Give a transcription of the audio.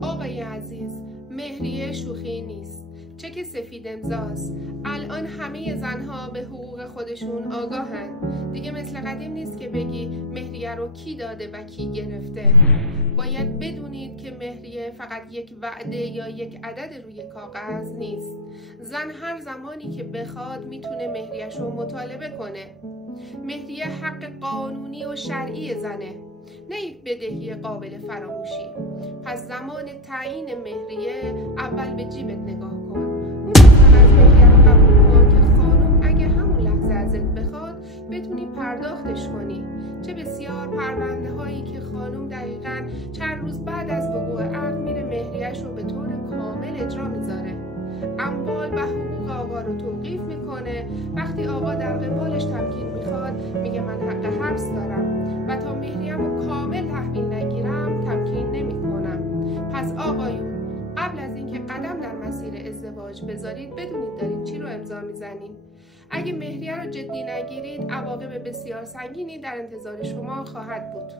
آقای عزیز، مهریه شوخی نیست. چک سفید امضاست. الان همه زنها به حقوق خودشون آگاهن. دیگه مثل قدیم نیست که بگی مهریه رو کی داده و کی گرفته. باید بدونید که مهریه فقط یک وعده یا یک عدد روی کاغذ نیست. زن هر زمانی که بخواد میتونه مهریه‌ش رو مطالبه کنه. مهریه حق قانونی و شرعی زنه، نه یک بدهی قابل فراموشی. پس زمان تعیین مهریه اول به جیبت نگاه کن. اون وقت از مهریه رو قبول کن که خانم اگه همون لحظه ازت بخواد بتونی پرداختش کنی. چه بسیار پرونده هایی که خانم دقیقاً چند روز بعد از وقوع عقد میره مهریه‌اش رو به طور کامل اجرا میذاره. اموال و حقوق آقا رو توقیف میکنه. وقتی آقا در قبالش تمکین میخواد میگه من حق حبس دارم و تا مهریم رو کامل تحویل نگیرم تمکین نمیکنم. پس آقایون، قبل از اینکه قدم در مسیر ازدواج بذارید بدونید دارید چی رو امضا میزنید. اگه مهریه رو جدی نگیرید عواقب بسیار سنگینی در انتظار شما خواهد بود.